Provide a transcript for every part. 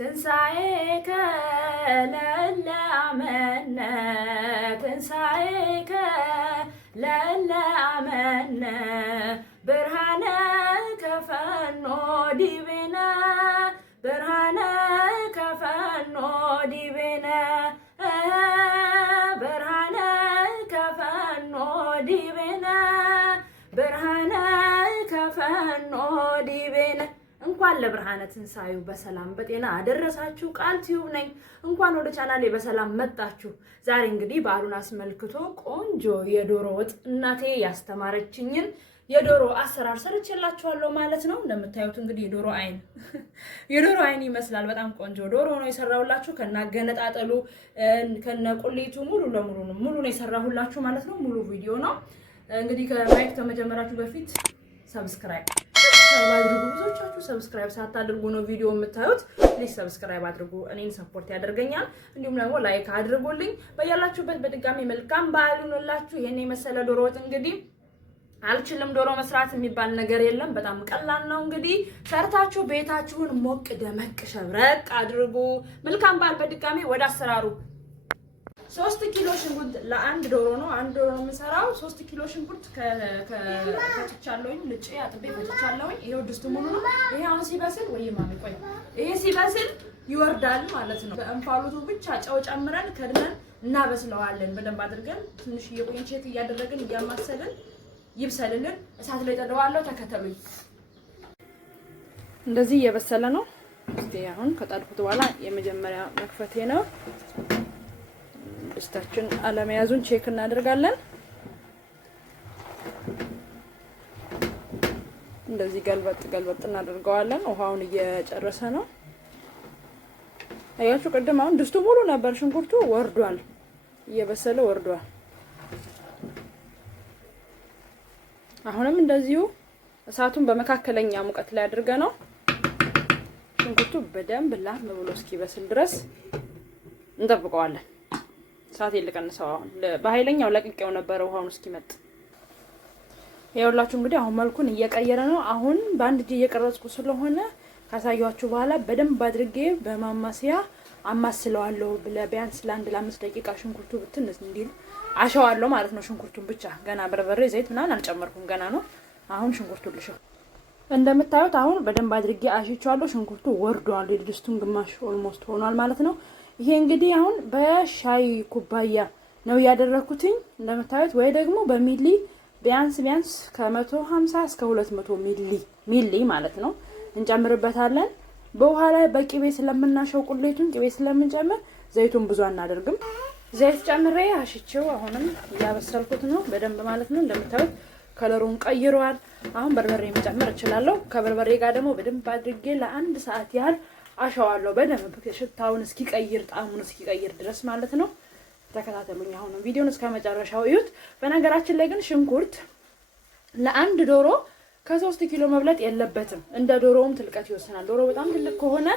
ትንሣኤከ ለእለ አመነ ትንሣኤከ ለእለ አመነ ብርሃነ ከፈኖ ዲቤነ ብርሃነ ከፈኖ ዲቤነ ብርሃነ ከፈኖ ዲቤነ ብርሃነ ከፈኖ ዲቤነ እንኳን ለብርሃነ ትንሣኤው በሰላም በጤና አደረሳችሁ። ቃል ቲዩብ ነኝ። እንኳን ወደ ቻናሌ በሰላም መጣችሁ። ዛሬ እንግዲህ በዓሉን አስመልክቶ ቆንጆ የዶሮ ወጥ እናቴ ያስተማረችኝን የዶሮ አሰራር ሰርቼላችኋለሁ ማለት ነው። እንደምታዩት እንግዲህ የዶሮ አይን ይመስላል። በጣም ቆንጆ ዶሮ ነው የሰራሁላችሁ። ከናገነጣጠሉ ከነቁሊቱ ሙሉ ነው የሰራሁላችሁ ማለት ነው። ሙሉ ቪዲዮ ነው። እንግዲህ ከማየት ከመጀመራችሁ በፊት ሰብስክራይብ አድርጉ። ብዙዎቻችሁ ሰብስክራይብ ሳታደርጉ ነው ቪዲዮ የምታዩት። ፕሊዝ ሰብስክራይብ አድርጉ፣ እኔን ሰፖርት ያደርገኛል። እንዲሁም ደግሞ ላይክ አድርጉልኝ። በያላችሁበት በድጋሚ መልካም በዓል ይሁንላችሁ። ይሄን የመሰለ ዶሮ ወጥ እንግዲህ አልችልም ዶሮ መስራት የሚባል ነገር የለም። በጣም ቀላል ነው። እንግዲህ ሰርታችሁ ቤታችሁን ሞቅ ደመቅ ሸብረቅ አድርጉ። መልካም በዓል። በድጋሚ ወደ አሰራሩ 3 ኪሎ ሽንኩርት ለአንድ ዶሮ ነው። አንድ ዶሮ ነው የምሰራው። 3 ኪሎ ሽንኩርት ከፈጭቻለሁኝ፣ ልጬ አጥቤ ፈጭቻለሁኝ። ይሄው ድስቱ ሙሉ ነው። ይሄ አሁን ሲበስል ይሄ ሲበስል ይወርዳል ማለት ነው። በእንፋሎቱ ብቻ ጨው ጨምረን ከድነን እናበስለዋለን በደንብ አድርገን። ትንሽ እየቆየን ቼክ እያደረግን እያማሰልን ይብሰልልን። እሳት ላይ ጠደዋለሁ። ተከተሉኝ። እንደዚህ እየበሰለ ነው። እስቲ አሁን ከጣድኩት በኋላ የመጀመሪያ መክፈቴ ነው። ድስታችን አለመያዙን ቼክ እናደርጋለን። እንደዚህ ገልበጥ እናደርገዋለን። ውሃውን እየጨረሰ ነው። አያችሁ፣ ቅድም አሁን ድስቱ ሙሉ ነበር። ሽንኩርቱ ወርዷል፣ እየበሰለ ወርዷል። አሁንም እንደዚሁ እሳቱን በመካከለኛ ሙቀት ላይ አድርገ ነው ሽንኩርቱ በደንብ ላም ብሎ እስኪበስል ድረስ እንጠብቀዋለን። እሳት ይልቀንሰው። አሁን በኃይለኛው ለቅቄው ነበር ውሃውን እስኪመጥ። ይኸውላችሁ እንግዲህ አሁን መልኩን እየቀየረ ነው። አሁን በአንድ እጅ እየቀረጽኩ ስለሆነ ካሳያችሁ በኋላ በደንብ አድርጌ በማማሲያ አማስለዋለሁ። ቢያንስ ለ1-5 ደቂቃ ሽንኩርቱ ብትን እንዲል አሸዋለሁ ማለት ነው። ሽንኩርቱን ብቻ ገና በርበሬ ዘይት ምናምን አልጨመርኩም፣ ገና ነው። አሁን ሽንኩርቱን ልሸው። እንደምታዩት አሁን በደንብ አድርጌ አሽቻለሁ። ሽንኩርቱ ወርዷል። የድስቱን ግማሽ ኦልሞስት ሆኗል ማለት ነው። ይሄ እንግዲህ አሁን በሻይ ኩባያ ነው ያደረኩትኝ እንደምታዩት፣ ወይ ደግሞ በሚሊ ቢያንስ ከ150 እስከ 200 ሚሊ ማለት ነው እንጨምርበታለን። በውሃ ላይ በቂቤ ስለምናሸው ቁሌቱን ቂቤ ስለምንጨምር ዘይቱን ብዙ አናደርግም። ዘይት ጨምሬ አሽቼው አሁንም እያበሰልኩት ነው በደንብ ማለት ነው። እንደምታዩት ከለሩን ቀይሯል። አሁን በርበሬ መጨመር እችላለሁ። ከበርበሬ ጋር ደግሞ በደንብ አድርጌ ለ1 ሰዓት ያህል አሸዋለሁ በደንብ ሽታውን እስኪቀይር ጣዕሙን እስኪቀይር ድረስ ማለት ነው። ተከታተሉኝ። አሁን ቪዲዮውን እስከ መጨረሻው እዩት። በነገራችን ላይ ግን ሽንኩርት ለአንድ ዶሮ ከ3 ኪሎ መብለጥ የለበትም። እንደ ዶሮውም ትልቀት ይወስናል። ዶሮ በጣም ትልቅ ከሆነ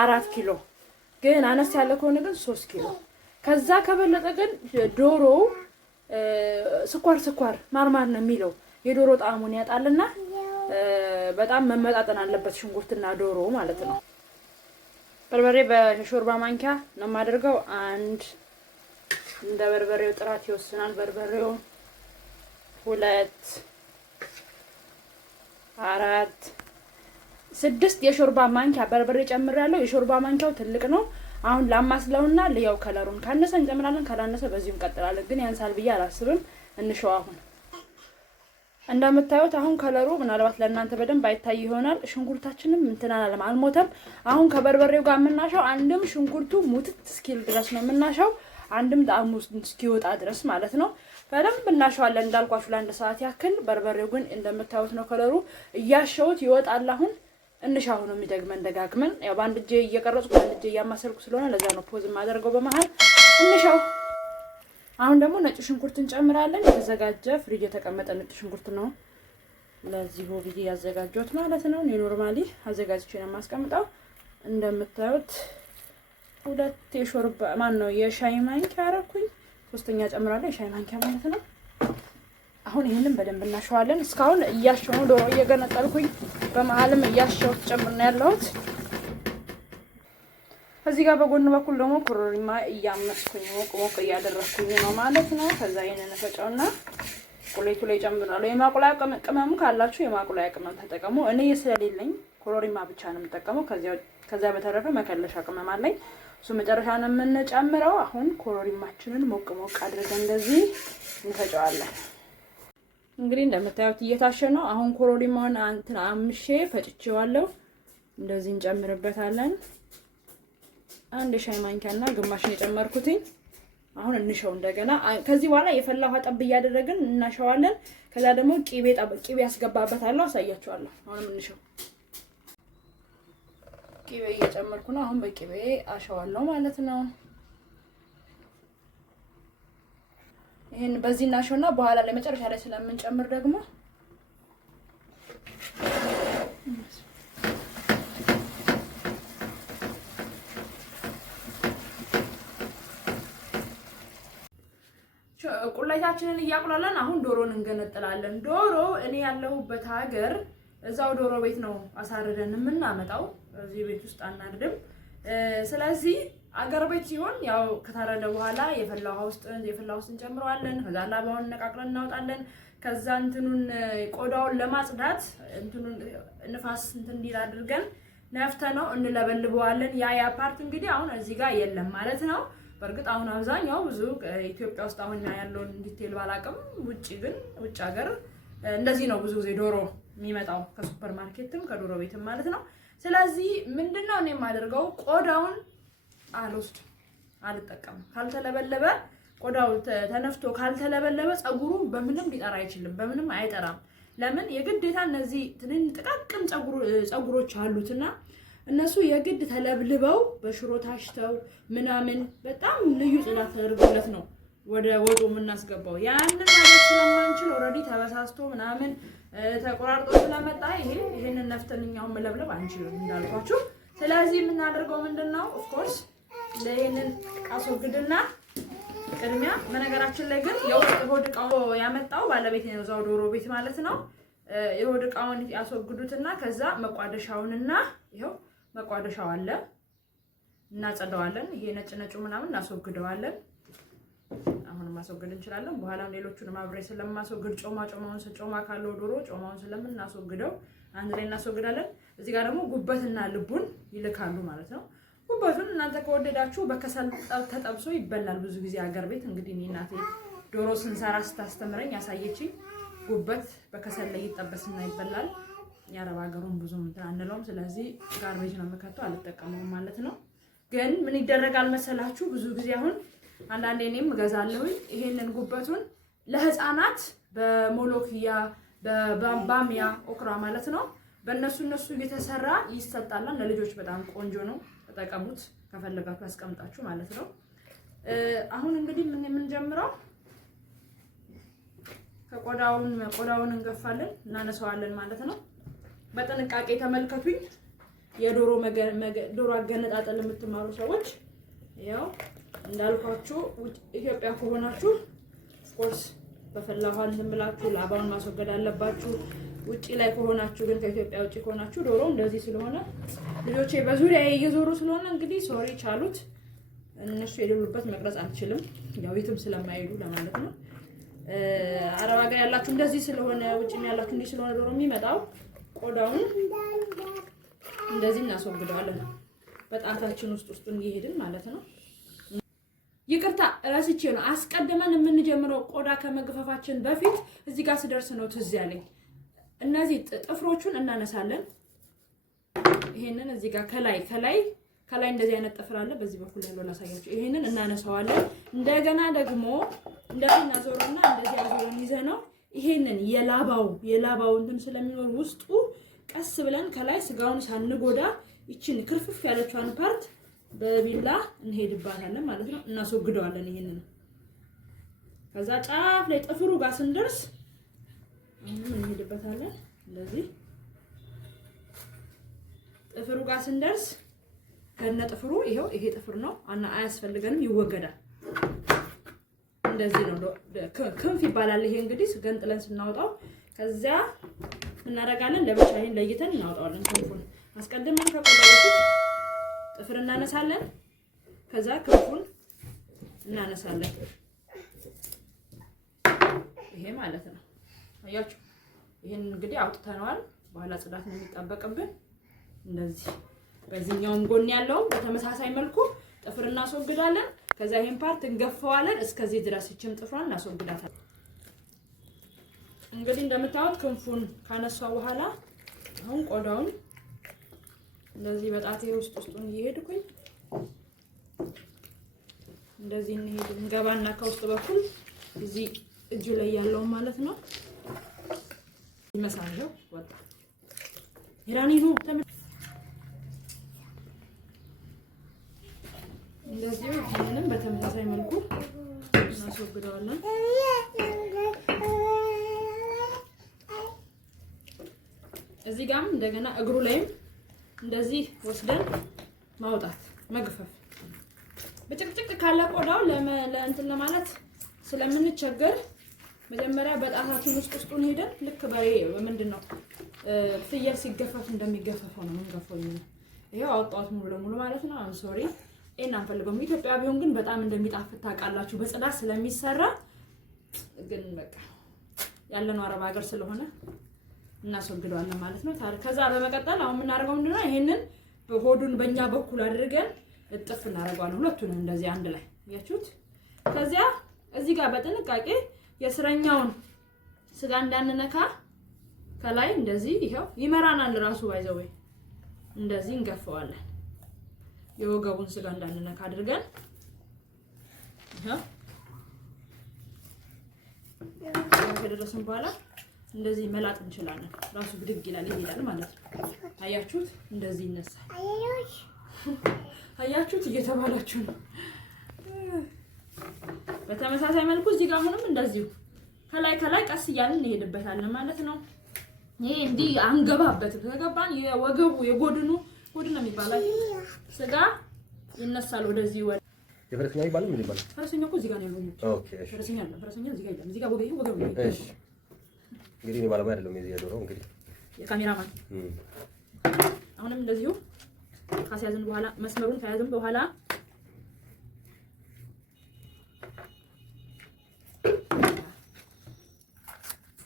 4 ኪሎ፣ ግን አነስ ያለ ከሆነ ግን 3 ኪሎ። ከዛ ከበለጠ ግን ዶሮው ስኳር ማርማር ነው የሚለው የዶሮ ጣዕሙን ያጣልና በጣም መመጣጠን አለበት ሽንኩርትና ዶሮ ማለት ነው። በርበሬ በሾርባ ማንኪያ ነው የማደርገው። እንደ በርበሬው ጥራት ይወስናል። በርበሬው 2፣ 4፣ 6 የሾርባ ማንኪያ በርበሬ ጨምራለሁ። የሾርባ ማንኪያው ትልቅ ነው። አሁን ላማስለውና ለያው ከለሩን ካነሰ እንጨምራለን፣ ካላነሰ በዚሁ እንቀጥላለን። ግን ያንሳል ብዬ አላስብም። እንሸው አሁን እንደምታዩት አሁን ከለሩ ምናልባት ለእናንተ በደንብ አይታይ ይሆናል። ሽንኩርታችንም እንትናለም አልሞተም። አሁን ከበርበሬው ጋር የምናሻው አንድም ሽንኩርቱ ሙትት እስኪል ድረስ ነው የምናሻው፣ አንድም ጣዕሙ እስኪወጣ ድረስ ማለት ነው። በደንብ እናሻዋለን እንዳልኳችሁ ለ1 ሰዓት ያክል። በርበሬው ግን እንደምታዩት ነው ከለሩ እያሸውት ይወጣል። አሁን እንሻው ነው የሚደግመን ደጋግመን። ያው በአንድ እጄ እየቀረጽኩ በአንድ እጄ እያማሰልኩ ስለሆነ ለዛ ነው ፖዝ ማደርገው በመሃል። እንሻው። አሁን ደግሞ ነጭ ሽንኩርት እንጨምራለን። የተዘጋጀ ፍሪጅ የተቀመጠ ነጭ ሽንኩርት ነው ለዚሁ ብዬ ያዘጋጀሁት ማለት ነው። እኔ ኖርማሊ አዘጋጅቼ ነው የማስቀምጠው። እንደምታዩት 2 የሾርባ የሻይ ማንኪያ አረኩኝ። 3ኛ ጨምራለሁ የሻይ ማንኪያ ማለት ነው። አሁን ይሄንን በደንብ እናሸዋለን። እስካሁን እያሸው ነው ዶሮ እየገነጠልኩኝ፣ በመሃልም እያሸው ጨምርና ያለሁት እዚህ ጋር በጎን በኩል ደግሞ ኮረሪማ እያመስኩኝ ሞቅ እያደረኩኝ ነው ማለት ነው። ከዛ ይሄንን ፈጫውና ቁሌቱ ላይ ጨምራለሁ። የማቁላያ ቅመም ካላችሁ የማቁላያ ቅመም ተጠቀሙ። እኔ ስለሌለኝ ኮረሪማ ብቻ ነው የምጠቀመው። ከዛ በተረፈ መከለሻ ቅመም አለኝ። እሱ መጨረሻ ነው የምንጨምረው። አሁን ኮረሪማችንን ሞቅ አድርገን እንደዚህ እንፈጨዋለን። እንግዲህ እንደምታዩት እየታሸ ነው። አሁን ኮረሪማውን አምሼ ፈጭቼዋለሁ። እንደዚህ እንጨምርበታለን። አንድ ሻይ ማንኪያና ግማሽ ነው የጨመርኩትኝ። አሁን እንሸው እንደገና። ከዚህ በኋላ የፈላ ውሃ ጠብ እያደረግን እናሸዋለን። ከዛ ደግሞ ቂቤ ያስገባበታለሁ፣ አሳያችኋለሁ። አሁንም እንሸው። ቂቤ እየጨመርኩ ነው። አሁን በቂቤ አሸዋለሁ ማለት ነው። ይሄን በዚህ እናሸውና በኋላ ላይ መጨረሻ ላይ ስለምንጨምር ደግሞ ቁሌታችንን እያቁላለን አሁን ዶሮን እንገነጥላለን። ዶሮ እኔ ያለሁበት ሀገር እዛው ዶሮ ቤት ነው አሳርደን የምናመጣው፣ እዚህ ቤት ውስጥ አናርድም። ስለዚህ አገር ቤት ሲሆን ያው ከታረደ በኋላ የፈላ ውስጥ እንጨምረዋለን። ከዛ ላባውን ነቃቅለን እናወጣለን። ከዛ እንትኑን ቆዳውን ለማጽዳት እንትኑን ንፋስ እንዲል አድርገን ነፍተነው እንለበልበዋለን። ያ ፓርት እንግዲህ አሁን እዚህ ጋር የለም ማለት ነው። በርግጥ አሁን አብዛኛው ብዙ ኢትዮጵያ ውስጥ አሁን ያለውን ዲቴል ባላቅም ውጭ ሀገር እንደዚህ ነው ብዙ ጊዜ ዶሮ የሚመጣው ከሱፐር ማርኬትም ከዶሮ ቤትም ማለት ነው። ስለዚህ ምንድነው እኔ የማደርገው ቆዳውን አልጠቀምም። ካልተለበለበ ቆዳው ተነፍቶ ካልተለበለበ ፀጉሩን በምንም ሊጠራ አይችልም፣ በምንም አይጠራም። ለምን የግዴታ እነዚህ ጥቃቅን ፀጉሮች አሉትና እነሱ የግድ ተለብልበው በሽሮ ታሽተው ምናምን በጣም ልዩ ጽዳት ተደርጎለት ነው ወደ ወጡ የምናስገባው። ያንን ነገር ስለማንችል ኦልሬዲ ተበሳስቶ ምናምን ተቆራርጦ ስለመጣ ይሄንን ነፍተንኛው መለብለብ አንችልም እንዳልኳችሁ። ስለዚህ የምናደርገው ምንድነው ኦፍ ኮርስ ለይሄንን አስወግድና ቅድሚያ በነገራችን ላይ ግን የሆድ ዕቃው ያመጣው ባለቤት ነው እዛው ዶሮ ቤት ማለት ነው። የሆድ ዕቃውን ያስወግዱትና ከዛ መቋደሻውንና ይሄው መቋደሻው አለ እናጸደዋለን። ይሄ ነጭ ምናምን እናስወግደዋለን። አሁን ማስወገድ እንችላለን። በኋላም ሌሎቹንም አብሬ ስለማስወግድ ጮማ ካለው ዶሮ ጮማውን ስለምናስወግደው አንድ ላይ እናስወግዳለን። እዚህ ጋር ደግሞ ጉበትና ልቡን ይልካሉ ማለት ነው። ጉበቱን እናንተ ከወደዳችሁ በከሰል ተጠብሶ ይበላል። ብዙ ጊዜ ሀገር ቤት እንግዲህ እኔ እናቴ ዶሮ ስንሰራ ስታስተምረኝ ያሳየችኝ ጉበት በከሰል ላይ ይጠበስና ይበላል። የአረብ ሀገሩን ብዙ እንትን አንለውም። ስለዚህ ጋርቤጅ ነው የምከተው፣ አልጠቀመውም ማለት ነው። ግን ምን ይደረጋል መሰላችሁ? ብዙ ጊዜ አሁን አንዳንዴ እኔም እገዛለሁ ይሄንን ጉበቱን ለህፃናት በሞሎኪያ በባሚያ ኦክራ ማለት ነው በእነሱ እየተሰራ ይሰጣል። ለልጆች በጣም ቆንጆ ነው፣ ተጠቀሙት ከፈለጋችሁ አስቀምጣችሁ ማለት ነው። አሁን እንግዲህ ምን የምንጀምረው ቆዳውን እንገፋለን እናነሳዋለን ማለት ነው። በጥንቃቄ ተመልከቱኝ። ዶሮ አገነጣጠል የምትማሩ ሰዎች ያው እንዳልኳችሁ ኢትዮጵያ ከሆናችሁ ኦፍኮርስ በፈላ ውሃ እንትን ብላችሁ ላባውን ማስወገድ አለባችሁ። ውጪ ላይ ከሆናችሁ ግን ከኢትዮጵያ ውጪ ከሆናችሁ ዶሮ እንደዚህ ስለሆነ ልጆቼ በዙሪያ እየዞሩ ስለሆነ እንግዲህ ሶሪ ቻሉት። እነሱ የሌሉበት መቅረጽ አልችልም፣ ያው የትም ስለማይሄዱ ለማለት ነው። አረብ ሀገር ያላችሁ እንደዚህ ስለሆነ ውጪም ያላችሁ እንዲህ ስለሆነ ዶሮ የሚመጣው ቆዳውን እንደዚህ እናስወግደዋለን። በጣታችን ውስጥ እንዲሄድን ማለት ነው። ይቅርታ ረስቼ ነው አስቀድመን የምንጀምረው ቆዳ ከመግፈፋችን በፊት እዚህ ጋር ስደርስ ነው ትዝ ያለኝ። እነዚህ ጥፍሮቹን እናነሳለን። ይሄንን እዚህ ጋር ከላይ እንደዚህ አይነት ጥፍር አለ። በዚህ በኩል ያለው ላሳያችሁ። ይሄንን እናነሳዋለን። እንደገና ደግሞ እንደዚህ እናዞርና እንደዚህ አዞረን ይዘነው ይሄንን የላባው እንትን ስለሚኖር ውስጡ ቀስ ብለን ከላይ ስጋውን ሳንጎዳ ይችን ክርፍፍ ያለችዋን ፓርት በቢላ እንሄድባታለን ማለት ነው። እናስወግደዋለን ይሄንን። ከዛ ጫፍ ላይ ጥፍሩ ጋር ስንደርስ እንሄድበታለን። እንደዚህ ጥፍሩ ጋር ስንደርስ ከነ ጥፍሩ ይሄ ጥፍር ነው እና አያስፈልገንም፣ ይወገዳል። እንደዚህ ነው ክንፍ ይባላል። ይሄ እንግዲህ ገንጥለን ስናወጣው ከዛ እናደርጋለን። ለብቻ ይሄን ለይተን እናወጣዋለን። ክንፉን አስቀድመን ከቆዳው በፊት ጥፍር እናነሳለን። ከዛ ክንፉን እናነሳለን። ይሄ ማለት ነው። አያችሁ? ይሄን እንግዲህ አውጥተነዋል። በኋላ ጽዳት ነው የሚጠበቅብን። እንደዚህ በዚህኛውም ጎን ያለውን በተመሳሳይ መልኩ ጥፍር እናስወግዳለን። ከዛ ይሄን ፓርት እንገፈዋለን እስከዚህ ድረስ እቺም ጥፍሯን እናስወግዳታለን። እንግዲህ እንደምታዩት ክንፉን ካነሳው በኋላ አሁን ቆዳውን እንደዚህ በጣቴ ውስጡን እየሄድኩኝ እንደዚህ እንገባና ከውስጥ በኩል እዚህ እጁ ላይ ያለው ማለት ነው ይመሳለው ወጣ ኢራኒ ነው እንደዚህ ይሄንን በተመሳሳይ መልኩ እናስወግደዋለን። እዚህ ጋርም እንደገና እግሩ ላይም እንደዚህ ወስደን ማውጣት መግፈፍ። በጭቅጭቅ ካለ ቆዳው ለእንትን ለማለት ስለምንቸገር መጀመሪያ በጣታችን ውስጡን ሄደን ልክ በሬ ምንድነው ፍየል ሲገፈፍ እንደሚገፈፈው ነው የምንገፈው። ይሄው አውጣት ሙሉ ለሙሉ ማለት ነው። አም ሶሪ እና አንፈልገውም። ኢትዮጵያ ቢሆን ግን በጣም እንደሚጣፍጥ ታውቃላችሁ፣ በጽዳት ስለሚሰራ። ግን በቃ ያለነው አረብ ሀገር ስለሆነ እናስወግደዋለን ማለት ነው። ከዛ በመቀጠል አሁን የምናደርገው ምንድነው ይሄንን ሆዱን በእኛ በኩል አድርገን እጥፍ እናደርገዋለን። ሁለቱንም እንደዚህ አንድ ላይ ያያችሁት። ከዚያ እዚህ ጋር በጥንቃቄ የስረኛውን ስጋ እንዳንነካ ከላይ እንደዚህ ይሄው ይመራናል ራሱ ባይዘው እንደዚህ እንገፈዋለን። የወገቡን ስጋ እንዳንነካ አድርገን ይሄው ከደረሰን በኋላ እንደዚህ መላጥ እንችላለን። ራሱ ብድግ ይላል ይሄዳል ማለት ነው። አያችሁት? እንደዚህ ይነሳል። አያችሁት? እየተባላችሁ ነው። በተመሳሳይ መልኩ እዚህ ጋር አሁንም እንደዚሁ ከላይ ቀስ እያልን እንሄድበታለን ማለት ነው። ይሄ እንዲህ አንገባበት ተገባን። የወገቡ የጎድኑ ጎድን ነው የሚባለው ስጋ ይነሳል ወደዚህ ወደ የፈረሰኛው ይባላል። ምን ይባላል? ፈረሰኛው እኮ እዚህ ጋር ነው ያለው። ኦኬ እሺ። ፈረሰኛው እዚህ ጋር ይላል። እዚህ ጋር ወገቡ ነው። እሺ እንግዲህ እኔ ባለሙያ አይደለም የዚህ ያዶረው እንግዲህ የካሜራማን አሁንም እንደዚሁ ካስያዝን በኋላ መስመሩን ከያዝን በኋላ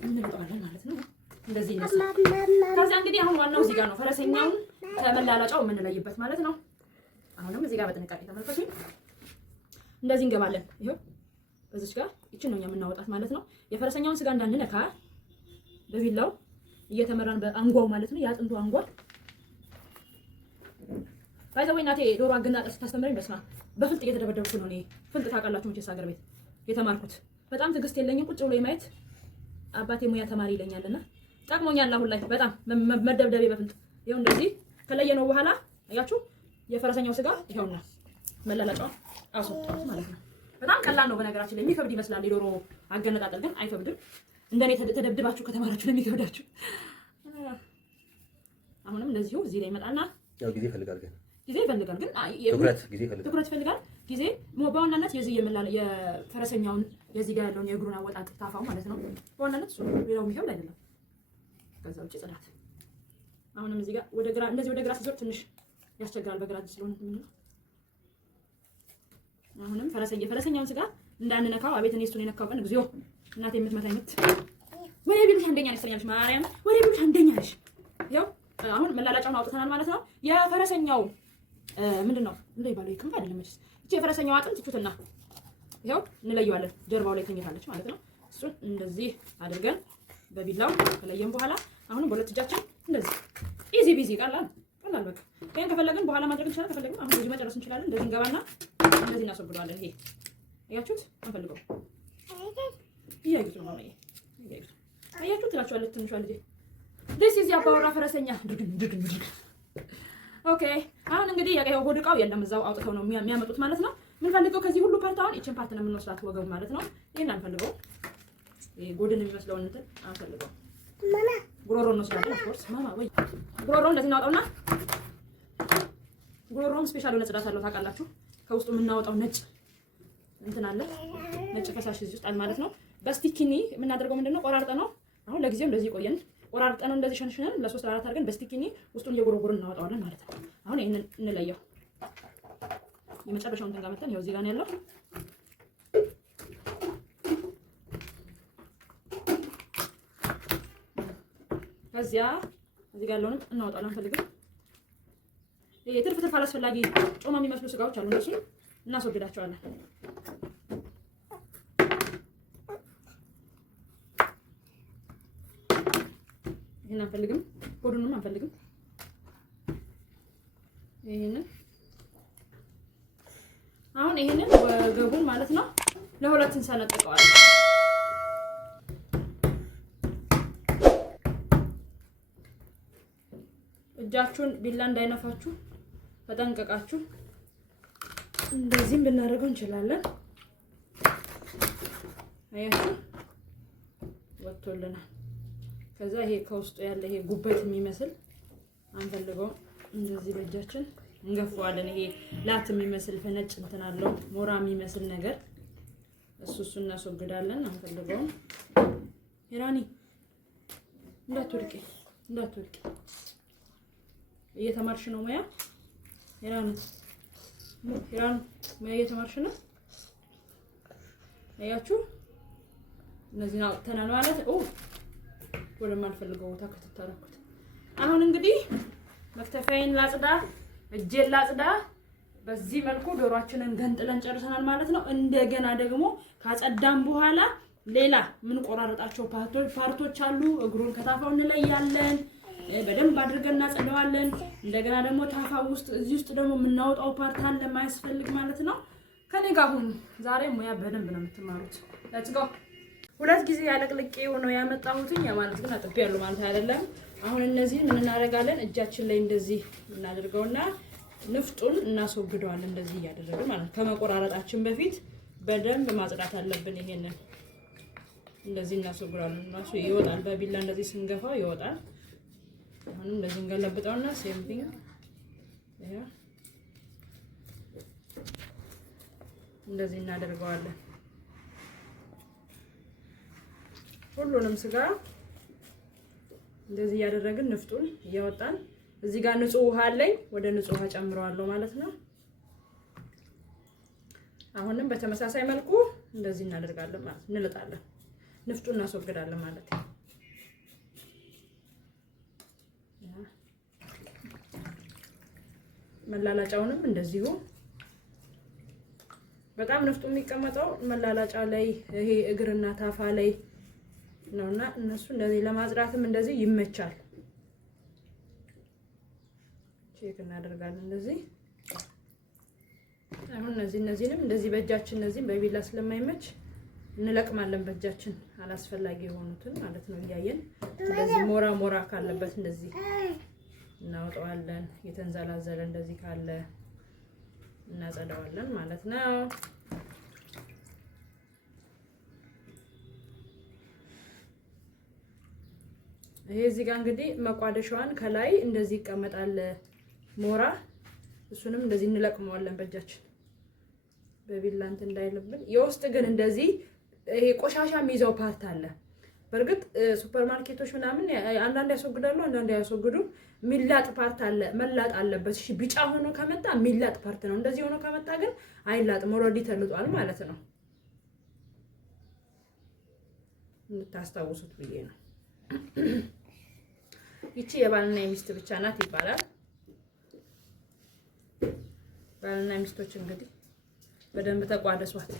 እንመጣለን ማለት ነው። እንደዚህ ይነሳል። ከዛ እንግዲህ አሁን ዋናው እዚህ ጋር ነው ፈረሰኛውን ከመላላጫው የምንለይበት ማለት ነው። አሁንም እዚህ ጋር በጥንቃቄ ተመልከቱ። እንደዚህ እንገባለን። ይሄው በዚች ጋር እቺን ነው የምናወጣት ማለት ነው። የፈረሰኛውን ስጋ እንዳንነካ በቢላው እየተመራን በአንጓው ማለት ነው። ያጥንቱ አንጓ ባይዘው እናቴ ዶሮ አገናጠር ስታስተምረኝ በስማ በፍልጥ እየተደበደብኩ ነው። እኔ ፍልጥ ታውቃላችሁ መቼስ ሀገር ቤት የተማርኩት በጣም ትዕግስት የለኝም። ቁጭ ብሎ የማየት አባቴ ሙያ ተማሪ ይለኛልና ጠቅሞኛል። አሁን ላይ በጣም መደብደቤ በፍልጥ ይሄው እንደዚህ ከለየነው በኋላ አያችሁ የፈረሰኛው ስጋ ይሄውና መላላጫው አስወጣው ማለት ነው። በጣም ቀላል ነው በነገራችን ላይ የሚከብድ ይመስላል የዶሮ አገነጣጠል ግን አይከብድም። እንደኔ ተደብድባችሁ ከተማራችሁ ለሚከብዳችሁ አሁንም እንደዚሁ እዚህ ላይ ይመጣና ያው ጊዜ ይፈልጋል ግን ትኩረት ይፈልጋል ጊዜ በዋናነት የዚህ የፈረሰኛውን የዚህ ጋር ያለውን የእግሩን አወጣጥ ታፋው ማለት ነው በዋናነት እሱ ሌላው የሚከብድ አይደለም። ከዛ ውጪ ጽዳት አሁንም እዚህ ጋር ወደ ግራ እንደዚህ ወደ ግራ ሲዞር ትንሽ ያስቸግራል በግራ ስለሆነ ነው። አሁንም ፈረሰኛውን ስጋ እንዳንነካው አቤት እኔ እሱን የነካው ቀን እግዚኦ እናቴ የምትመታኝ ምት ወሬ ቢሉሽ አንደኛ ነሽ ትኛለሽ ማርያም ወሬ ቢሉሽ አንደኛ ነሽ። ያው አሁን መላላጫውን አውጥተናል ማለት ነው። የፈረሰኛው ምንድነው እንደ ይባለው ይከም አይደለም እሺ እቺ የፈረሰኛው አጥንት ትቹትና ያው እንለየዋለን። ጀርባው ላይ ተኝታለች ማለት ነው። እሱን እንደዚህ አድርገን በቢላው ከለየን በኋላ አሁንም በሁለት እጃችን እንደዚህ ኢዚ ቢዚ ቀላል በቃ ይሄን ከፈለግን በኋላ ማድረግ እንችላለን። ከፈለግን አሁን እንደዚህ መጨረስ እንችላለን። እንደዚህ እንገባና እንደዚህ እናስወግደዋለን። ይሄ አያችሁት? አንፈልገው ይያዩት ነው ማለት ይያዩት አያችሁት? ትላችኋለች ትንሿ ልጅ this is ያባወራ ፈረሰኛ ድግን ኦኬ። አሁን እንግዲህ ያው ሆድ ዕቃው የለም እዛው አውጥተው ነው የሚያመጡት ማለት ነው። ምን ፈልገው ከዚህ ሁሉ ፓርት አሁን እቺን ፓርት ነው የምንወስዳት ወገቡ ማለት ነው። ይሄን አንፈልገው ይሄ ጎድን የሚመስለውን እንትን አንፈልገው ማማ ጉሮሮ ነው ስላለ ኦፍኮርስ ማማ ወይ ጉሮሮ እንደዚህ እናወጣውና ጉሮሮም ስፔሻል የሆነ ጽዳት አለው ታውቃላችሁ። ከውስጡ የምናወጣው ነጭ እንትን አለ ነጭ ፈሳሽ እዚህ ውስጥ አለ ማለት ነው። በስቲኪኒ የምናደርገው ምንድነው ቆራርጠ ነው አሁን ለጊዜው እንደዚህ ቆየን ቆራርጠ ነው እንደዚህ ሸንሽነን ለ3 4 አድርገን በስቲኪኒ ውስጡን እየጎረጎርን እናወጣዋለን ማለት ነው። አሁን ይሄንን እንለየው የመጨረሻውን እንትን ጋር መተን ይኸው እዚህ ጋር ነው ያለው። ከዚያ እዚህ ጋር ያለውን እናወጣለን። አንፈልግም። ይሄ ትርፍ አላስፈላጊ ጮማ የሚመስሉ ስጋዎች አሉ። እነሱን እናስወግዳቸዋለን። ይሄን አንፈልግም። ሆዱንም አንፈልግም። ይሄንን አሁን ይሄንን ወገቡን ማለት ነው ለሁለት እንሰነጥቀዋለን። እጃችሁን ቢላ እንዳይነፋችሁ ተጠንቀቃችሁ እንደዚህም ብናደርገው እንችላለን። አያችሁ ወጥቶልናል። ከዛ ይሄ ከውስጡ ያለ ይሄ ጉበት የሚመስል አንፈልገው። እንደዚህ በእጃችን እንገፋዋለን። ይሄ ላት የሚመስል ፈነጭ እንትን አለው ሞራ የሚመስል ነገር እሱ እናስወግዳለን። አንፈልገው። ሄራኒ እንዳትወድቂ እየተማርሽ ነው ሙያ? ሄራኒ ሙያ እየተማርሽ ነው? አያችሁ እነዚህ ነው ተናን ማለት ወደማልፈልገው ቦታ ከተታረኩት። አሁን እንግዲህ መክተፊያዬን ላጽዳ፣ እጄን ላጽዳ። በዚህ መልኩ ዶሮአችንን ገንጥለን ጨርሰናል ማለት ነው። እንደገና ደግሞ ካጸዳን በኋላ ሌላ ምን ቆራረጣቸው ፓርቶች አሉ። እግሩን ከታፋው እንለያለን፣ በደንብ አድርገን እናጸዳዋለን። እንደገና ደግሞ ታፋው ውስጥ እዚህ ውስጥ ደግሞ የምናወጣው ፓርት አለ የማያስፈልግ ማለት ነው። ከኔ ጋር ሁኑ። ዛሬ ሙያ በደንብ ነው የምትማሩት። ሌትስ ጎ። ሁለት ጊዜ ያለቅልቄው ነው ያመጣሁትኝ። ማለት ግን አጥቤ ያለው ማለት አይደለም። አሁን እነዚህ ምን እናደርጋለን? እጃችን ላይ እንደዚህ እናደርገውና ንፍጡን እናስወግደዋለን። እንደዚህ እያደረግን ማለት ከመቆራረጣችን በፊት በደንብ ማጽዳት አለብን። ይሄንን እንደዚህ እናስወግደዋለን። እራሱ ይወጣል። በቢላ እንደዚህ ስንገፋው ይወጣል። አሁን እንደዚህ እንገለብጠውና ሴም ቲንግ እንደዚህ እናደርገዋለን። ሁሉንም ስጋ እንደዚህ እያደረግን ንፍጡን እያወጣን እዚህ ጋር ንጹህ ውሃ አለኝ። ወደ ንጹህ ውሃ ጨምረዋለሁ ማለት ነው። አሁንም በተመሳሳይ መልኩ እንደዚህ እናደርጋለን ማለት እንልጣለን። ንፍጡን እናስወግዳለን ማለት ነው። መላላጫውንም እንደዚሁ በጣም ንፍጡ የሚቀመጠው መላላጫ ላይ ይሄ እግርና ታፋ ላይ ነውና እነሱ እንደዚህ ለማጽዳትም እንደዚህ ይመቻል። ቼክ እናደርጋለን እንደዚህ። አሁን እነዚህንም እንደዚህ በእጃችን እነዚህም በቢላ ስለማይመች እንለቅማለን በእጃችን አላስፈላጊ የሆኑትን ማለት ነው። እያየን እንደዚህ ሞራ ካለበት እንደዚህ እናወጣዋለን። የተንዘላዘለ እንደዚህ ካለ እናጸዳዋለን ማለት ነው። ይሄ እዚህ ጋር እንግዲህ መቋደሻዋን ከላይ እንደዚህ ይቀመጣል ሞራ። እሱንም እንደዚህ እንለቅመዋለን በእጃችን በቢላ እንትን እንዳይልብን። የውስጥ ግን እንደዚህ ይሄ ቆሻሻ የሚይዘው ፓርት አለ። በርግጥ ሱፐርማርኬቶች ምናምን አንዳንድ ያስወግዳሉ፣ አንዳንድ ያስወግዱ። ሚላጥ ፓርት አለ፣ መላጥ አለበት። እሺ ቢጫ ሆኖ ከመጣ ሚላጥ ፓርት ነው። እንደዚህ ሆኖ ከመጣ ግን አይላጥም። ኦልሬዲ ተልጧል ማለት ነው። እንታስታውሱት ብዬ ነው። ይቺ የባልና የሚስት ብቻ ናት ይባላል። ባልና ሚስቶች እንግዲህ በደንብ ተቋደሷት።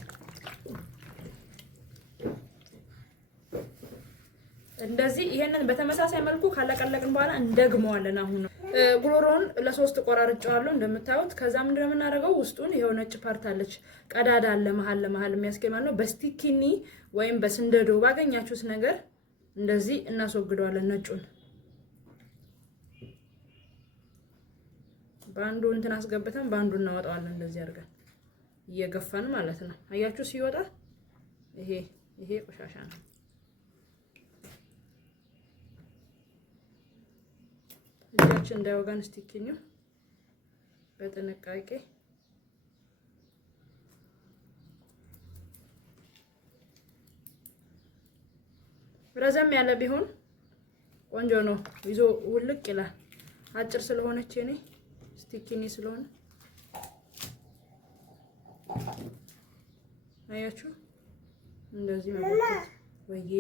እንደዚህ ይሄንን በተመሳሳይ መልኩ ካለቀለቅን በኋላ እንደግመዋለን። አሁን ጉሮሮውን ለሶስት ቆራርጫዋለሁ እንደምታዩት። ከዛ ምንድነው የምናደርገው? ውስጡን ይሄው ነጭ ፓርት አለች፣ ቀዳዳ አለ መሀል ለመሀል የሚያስገኝ ማለት ነው። በስቲኪኒ ወይም በስንደዶ ባገኛችሁት ነገር እንደዚህ እናስወግደዋለን። ነጩን ባንዱ እንትን አስገብተን ባንዱ እናወጣዋለን። እንደዚህ አድርገን እየገፋን ማለት ነው። አያችሁ ሲወጣ ይሄ ቆሻሻ ነው። እጃችን እንዳይወጋን ስቲኪኒ በጥንቃቄ ረዘም ያለ ቢሆን ቆንጆ ነው። ይዞ ውልቅ ይላል። አጭር ስለሆነች እኔ ስቲኪኒ ስለሆነ አያችሁ እንደዚህ መለከት ወይዬ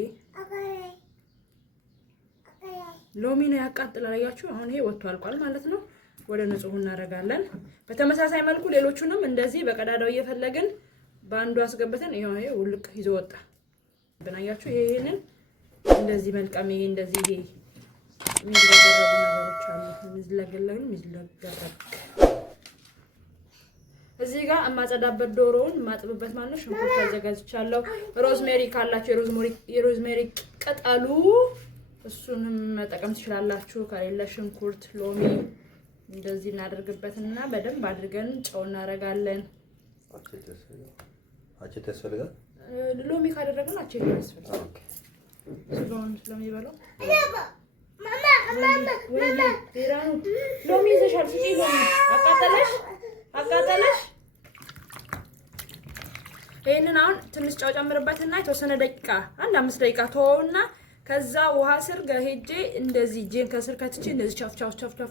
ሎሚ ነው ያቃጥላል። አያችሁ አሁን ይሄ ወጥቶ አልቋል ማለት ነው። ወደ ንጹህ እናደርጋለን። በተመሳሳይ መልኩ ሌሎቹንም እንደዚህ በቀዳዳው እየፈለግን ባንዱ አስገብተን ይሄ ውልቅ ይዞ ወጣ። በናያችሁ ይሄንን እንደዚህ መልቀም ይሄ እንደዚህ ይሄ የሚዘገረቡ ነገሮች አሉ። የሚዝለገረግ እዚህ ጋር አማጸዳበት ዶሮውን ማጥብበት ማለት ሽንኩርት አዘጋጅቻለሁ። ሮዝሜሪ ካላችሁ የሮዝሜሪ ቅጠሉ እሱንም መጠቀም ትችላላችሁ። ከሌለ ሽንኩርት፣ ሎሚ እንደዚህ እናደርግበትና በደንብ አድርገን ጨው እናደርጋለን። አቼት ያስፈልጋል። ሎሚ ካደረግን አቼት ያስፈልጋል። ስለሆነ ስለሚበላው ሎሚ ይዘሻል። ስጪ ሎሚ አቃጠለሽ። ይሄንን አሁን ትንሽ ጨው ጨምርበትና የተወሰነ ደቂቃ 5 ደቂቃ ተወውና ከዛ ውሃ ስር ሄጄ እንደዚህ እጄን ከስር ከትቼ እንደዚህ ቻፍ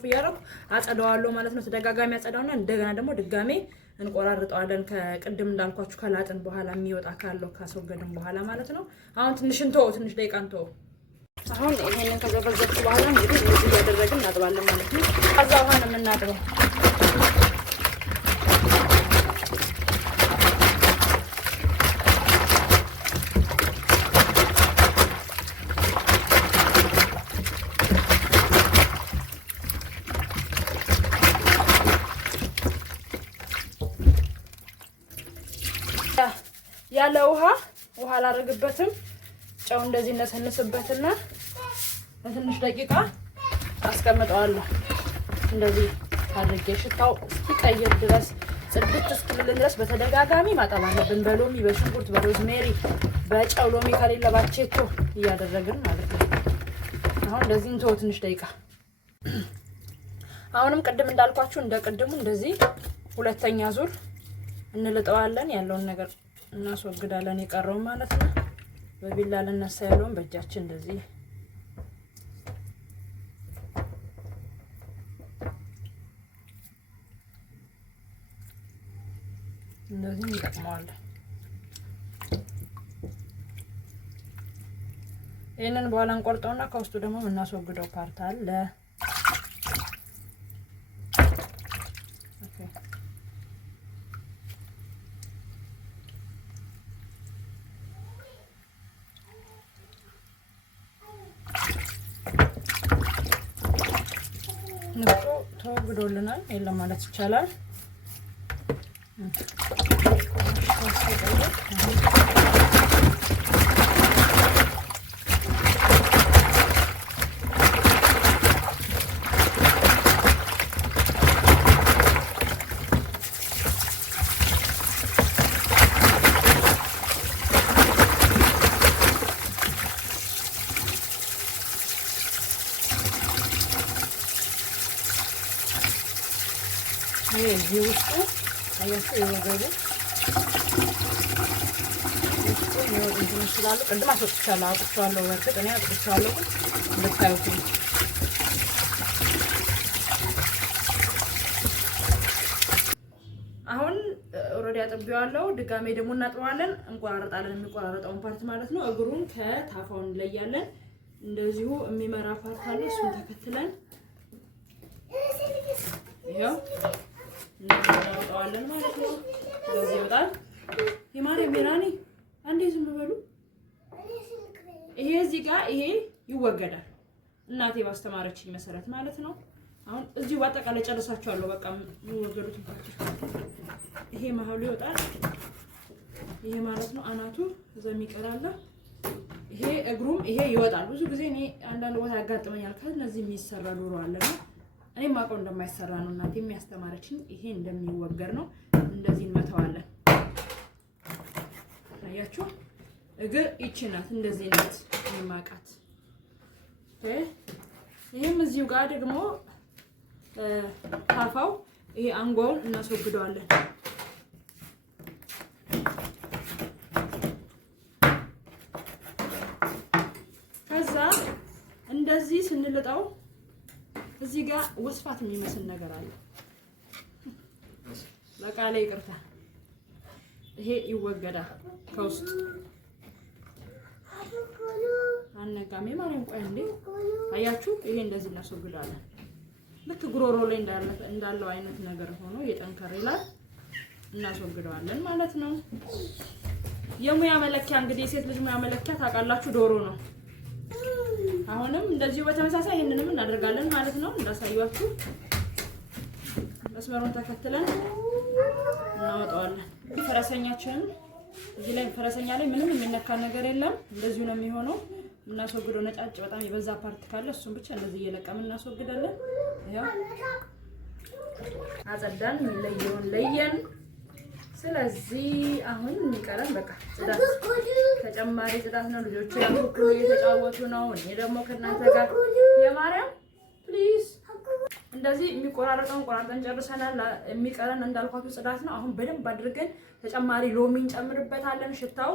እያደረኩ አጸዳዋለሁ ማለት ነው። ተደጋጋሚ አጸዳውና እንደገና ደግሞ ድጋሜ እንቆራርጠዋለን። ከቅድም እንዳልኳችሁ ከላጥን በኋላ የሚወጣ ካለው ካስወገድን በኋላ ማለት ነው። አሁን ትንሽ ደቂቃ እንተው። አሁን ይሄንን ከዘበዘብኩ በኋላ እንግዲህ እንደዚህ እያደረግን እናጥባለን ማለት ነው። ከዛ ውሃ ነው የምናጥበው። ያለ ውሃ አላደርግበትም። ጨው እንደዚህ እነሰንስበትና ለትንሽ ደቂቃ አስቀምጠዋለሁ። እንደዚህ አድርጌ ሽታው እስኪቀይር ድረስ ጽድት እስኪልልን ድረስ በተደጋጋሚ ማጠብ አለብን። በሎሚ በሽንኩርት በሮዝሜሪ በጨው ሎሚ ከሌለ ባቼቶ እያደረግን ማለት ነው። አሁን እንደዚህ እንተው ትንሽ ደቂቃ። አሁንም ቅድም እንዳልኳችሁ እንደ ቅድሙ እንደዚህ ሁለተኛ ዙር እንልጠዋለን። ያለውን ነገር እናስወግዳለን የቀረው ማለት ነው። በቢላ ልነሳ ያለውን በእጃችን እንደዚህ እንጠቅመዋለን። ይሄንን በኋላ እንቆርጠውና ከውስጡ ደግሞ የምናስወግደው ፓርት አለ። ንፍጡ ተወግዶልናል የለም ማለት ይቻላል። እዚህ ውስጡ አያችሁ የወገቡ ውስጡ የሚወጡ እንትኖች ስላሉ ቅድም አውጥቼዋለሁ። በእርግጥ እኔ አውጥቼዋለሁ ግን እንድታዩት ነው። አሁን ኦልሬዲ አጥቤዋለሁ። ድጋሜ ደግሞ እናጥበዋለን፣ እንቆራረጣለን። የሚቆራረጠውን ፓርት ማለት ነው። እግሩን ከታፋው እንለያለን። እንደዚሁ የሚመራ ፓርት አለ። እሱን ተከትለን ይሄው እናወጣዋለን ማለት ነው። እንደዚህ ይወጣል። ይማሬ ሜራኒ አንዴ ዝም በሉ። ይሄ እዚህ ጋር ይሄ ይወገዳል። እናቴ ባስተማረችኝ መሰረት ማለት ነው። አሁን እዚሁ በአጠቃላይ ጨርሳችኋለሁ። በቃ የሚወገዱት ፓርቶች ይሄ መሀሉ ይወጣል። ይሄ ማለት ነው አናቱ እዛ የሚቀራለ ይሄ እግሩም ይሄ ይወጣል። ብዙ ጊዜ እኔ አንዳንድ ቦታ ያጋጥመኛል። ከነዚህ የሚሰራ ዶሮ አለና እኔ ማውቀው እንደማይሰራ ነው እናቴ የሚያስተማረችኝ። ይሄ እንደሚወገር ነው። እንደዚህ እንመታዋለን። አያችሁ እግር ይቺ ናት። እንደዚህ ናት የማውቃት። ይሄም እዚሁ ጋር ደግሞ ታፋው ይሄ አንጓውን እናስወግደዋለን። ከዛ እንደዚህ ስንልጠው እዚህ ጋር ወስፋት የሚመስል ነገር አለ። በቃ ላይ ይቅርታ። ይሄ ይወገዳል ከውስጥ አነጋሜ ማርያም ቆይ እንዴ አያችሁ ይሄ እንደዚህ እናስወግዳለን ልክ ጉሮሮ ላይ እንዳለው አይነት ነገር ሆኖ የጠንከር ይላል እናስወግደዋለን ማለት ነው የሙያ መለኪያ እንግዲህ የሴት ልጅ ሙያ መለኪያ ታውቃላችሁ ዶሮ ነው አሁንም እንደዚሁ በተመሳሳይ ይሄንንም እናደርጋለን ማለት ነው እንዳሳያችሁ መስመሩን ተከትለን እናወጣዋለን ፈረሰኛችን እዚህ ላይ ፈረሰኛ ላይ ምንም የሚነካ ነገር የለም እንደዚሁ ነው የሚሆነው እናስወግደው ነጫጭ በጣም የበዛ ፓርት ካለ እሱን ብቻ እንደዚህ እየለቀምን እናስወግዳለን ያው አጸዳን የሚለየውን ለየን ስለዚህ አሁን የሚቀረን በቃ ጽዳት ተጨማሪ ጽዳት ነው ልጆቹ ያንኩ እየተጫወቱ ነው እኔ ደግሞ ከእናንተ ጋር የማርያም ፕሊዝ እንደዚህ የሚቆራረጠውን ቆራርጠን ጨርሰናል የሚቀረን እንዳልኳችሁ ጽዳት ነው አሁን በደንብ አድርገን ተጨማሪ ሎሚ እንጨምርበታለን ሽታው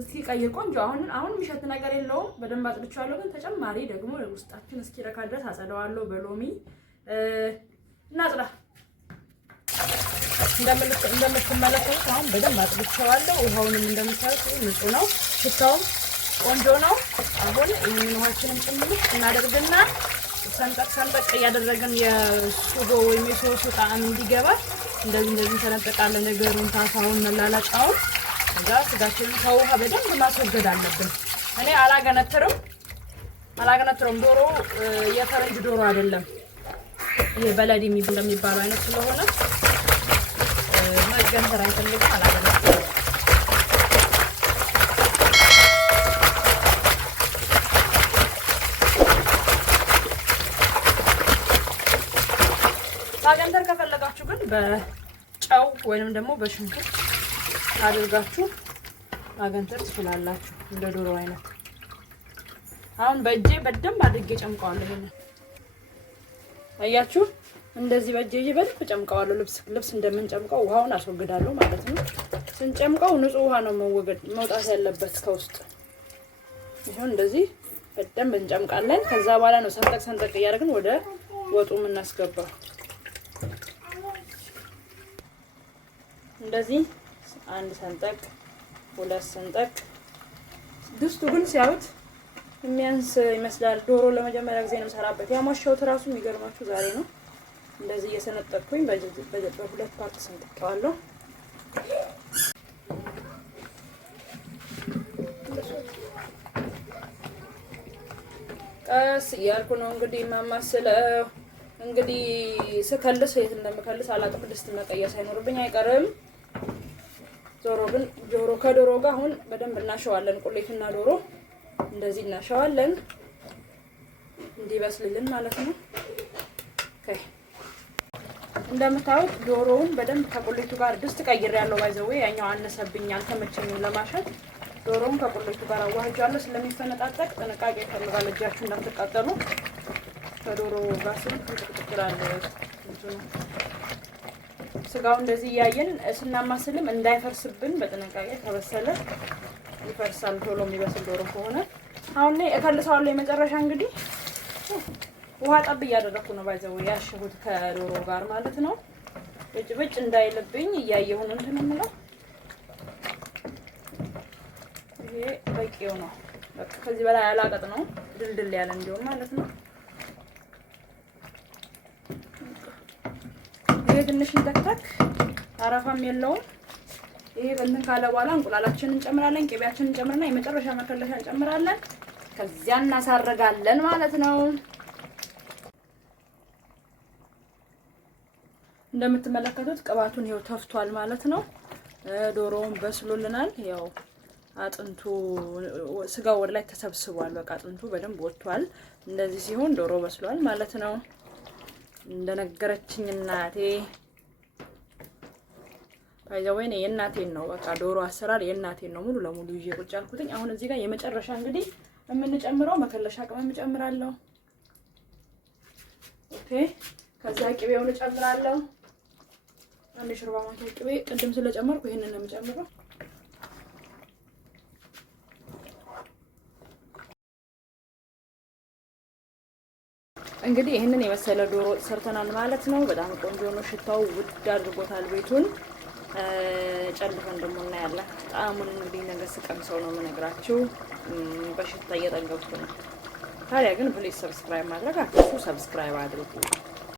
እስኪ ቀይር ቆንጆ አሁን የሚሸት ነገር የለውም በደንብ አጥልቻለሁ ግን ተጨማሪ ደግሞ ውስጣችን እስኪረካ ድረስ አጸዳዋለሁ በሎሚ እናጽዳ እንደምትመለከቱት አሁን በደንብ አጥልቻለሁ ውሃውንም እንደምታዩት ንጹህ ነው ሽታውም ቆንጆ ነው አሁን ይሄንን ውሃችንን ጭምር እናደርግና ሰንጠቅ እያደረግን የሱጎ ወይም የሶሱ ጣዕም እንዲገባ እንደዚህ ተነጠቃለን ነገሩን ታሳውን መላላጫውን እዛ ስጋችንን ከውሃ በደንብ ማስወገድ አለብን እኔ አላገነትረውም ዶሮ የፈረንጅ ዶሮ አይደለም ይሄ በለዲ እንደሚባለው አይነት ስለሆነ መገንተር አይፈልግም አላገነትረውም ማገንተር ከፈለጋችሁ ግን በጨው ወይንም ደግሞ በሽንኩርት አድርጋችሁ ማገንተር ትችላላችሁ እንደ ዶሮ አይነት አሁን በእጄ በደንብ አድርጌ ጨምቀዋለሁ ይሄን አያችሁ እንደዚህ በእጄ በደንብ ጨምቀዋለሁ ልብስ እንደምንጨምቀው ውሃውን አስወግዳለሁ ማለት ነው ስንጨምቀው ንጹህ ውሃ ነው መውጣት ያለበት ከውስጥ ይሄን እንደዚህ በደንብ እንጨምቃለን ከዛ በኋላ ነው ሰንጠቅ እያደረግን ወደ ወጡ የምናስገባው እንደዚህ አንድ ሰንጠቅ ሁለት ሰንጠቅ ድስቱ ግን ሲያዩት የሚያንስ ይመስላል ዶሮ ለመጀመሪያ ጊዜ ነው ሰራበት ያማሻውት ራሱ የሚገርማችሁ ዛሬ ነው እንደዚህ እየሰነጠቅኩኝ በሁለት ፓርት ሰንጥቀዋለሁ ቀስ እያልኩ ነው እንግዲህ ማማስለው እንግዲህ ስከልስ የት እንደምከልስ አላውቅም ድስት መቀየስ አይኖርብኝ አይቀርም ዶሮ ከዶሮ ጋር አሁን በደንብ እናሸዋለን ቁሌትና ዶሮ እንደዚህ እናሸዋለን እንዲበስልልን ማለት ነው ኦኬ እንደምታዩት ዶሮውን በደንብ ከቁሌቱ ጋር ድስት ቀይሬያለሁ ባይዘው ያኛው አነሰብኝ አልተመቸኝም ለማሸት ዶሮውን ከቁሌቱ ጋር አዋህጃለሁ ስለሚፈነጣጠቅ ጥንቃቄ ይፈልጋል እጃችሁ እንዳትቃጠሉ ከዶሮ ጋር ስለተቀጥቅራለ ስጋው እንደዚህ ያያየን ስናማስልም እንዳይፈርስብን በጥንቃቄ ከበሰለ ይፈርሳል ቶሎ የሚበስል ዶሮ ከሆነ አሁን ላይ እከልሰዋለሁ የመጨረሻ እንግዲህ ውሃ ጠብ እያደረኩ ነው ባይዘው ያሽሁት ከዶሮ ጋር ማለት ነው ብጭ እንዳይልብኝ እያየሁን እንትን እንለው ይሄ በቂው ነው በቃ ከዚህ በላይ ያላቀጥ ነው ድልድል ያለ እንዲሆን ማለት ነው ይሄ ትንሽ እንደተክ አረፋም የለውም ይሄ በእንትን ካለ በኋላ እንቁላላችንን እንጨምራለን ቅቤያችንን እንጨምርና የመጨረሻ መከለሻ እንጨምራለን ከዚያ እናሳርጋለን ማለት ነው እንደምትመለከቱት ቅባቱን ይኸው ተፍቷል ማለት ነው ዶሮውን በስሎልናል ያው አጥንቱ ስጋው ወደ ላይ ተሰብስቧል በቃ አጥንቱ በደንብ ወጥቷል እንደዚህ ሲሆን ዶሮ በስሏል ማለት ነው እንደነገረችኝ እናቴ ባይዘወይኔ የእናቴን ነው በቃ ዶሮ አሰራር የእናቴን ነው ሙሉ ለሙሉ ይዤ ቁጭ አልኩትኝ አሁን እዚህ ጋር የመጨረሻ እንግዲህ የምንጨምረው መከለሻ ቅመም እጨምራለሁ ኦኬ ከዛ ቅቤውን እጨምራለሁ አንድ ሾርባ ማንኪያ ቅቤ ቅድም ስለጨመርኩ ይሄንን ነው የምጨምረው እንግዲህ ይሄንን የመሰለ ዶሮ ሰርተናል ማለት ነው በጣም ቆንጆ ነው ሽታው ውድ አድርጎታል ቤቱን ጨልፈን ደግሞ እናያለን። ጣዕሙን እንግዲህ ነገ ስቀምሰው ነው የምነግራችሁ። በሽታ እየጠገብኩ ነው። ታዲያ ግን ፕሊዝ ሰብስክራይብ ማድረግ አትርሱ። ሰብስክራይብ አድርጉ።